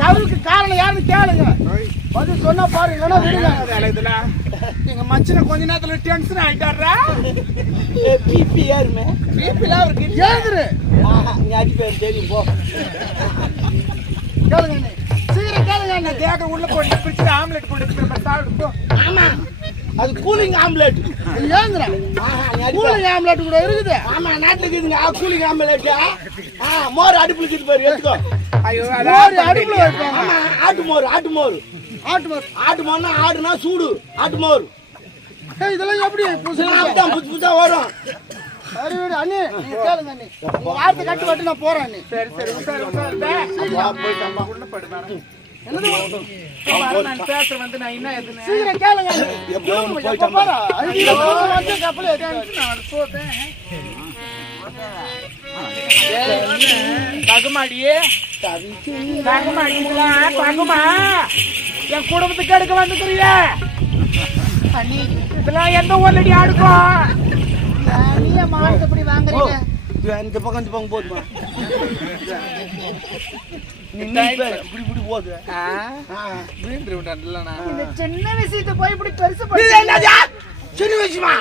கவலுக்கு காரணம் யாருன்னு கேளுங்க. பதில் சொன்னா பாருங்க, இல்லைன்னா விடுங்க. எங்க மச்சனை கொஞ்ச நேரத்துல டென்ஷன் ஆயிட்டாரா? பிபி யாருமே பிபிலாம் அவருக்கு ஏங்குரு நீ அடி பேர் தெரியும் போ. கேளுங்க அண்ணே, சீக்கிரம் கேளுங்க அண்ணே. தேக உள்ள போட்டு பிடிச்சி ஆம்லெட் போட்டு சாப்பிட்டு போ. ஆமா, அது கூலிங் ஆம்லெட். ஏங்குற கூலிங் ஆம்லெட் கூட இருக்குது. ஆமா, நாட்டுல இருக்குதுங்க கூலிங் ஆம்லெட். மோர் அடுப்புல இருக்குது பாரு, எடுத்துக்கோ. ஐயோ, மோர் அடுப்புல வைப்பாங்க. ஆமா, ஆட்டு மோர். ஆட்டு மோர். ஆட்டு மோர்னா ஆடுனா சூடு ஆட்டு மோர். இதெல்லாம் எப்படி அப்படிதான் புதுசு புதுசா வரும். சரி விடு அண்ணே, நீங்க கேளுங்க அண்ணே. உங்க வார்த்தை கட்டு நான் போறேன் அண்ணே. சரி சரி உட்காரு உள்ள படுவாரு. நான் பேச வந்து நான் என்ன எதுன்னு சீக்கிரம் கேளுங்க அண்ணே. எப்ப பாரு ஐடியா வந்து கப்பல நான் போட்டேன். தகுமாடியே தகுமாடிங்களா? தகுமா என் குடும்பத்துக்கு எடுக்க வந்துக்கிறீங்க. இதெல்லாம் எந்த ஊர்லடி அடுக்கும்? நீங்க மாட்டப்படி வாங்குறீங்க. இந்த பக்கம் போதுமா? இப்படி போகுது. சின்ன விஷயத்தை போய் இப்படி பெருசு சின்ன விஷயமா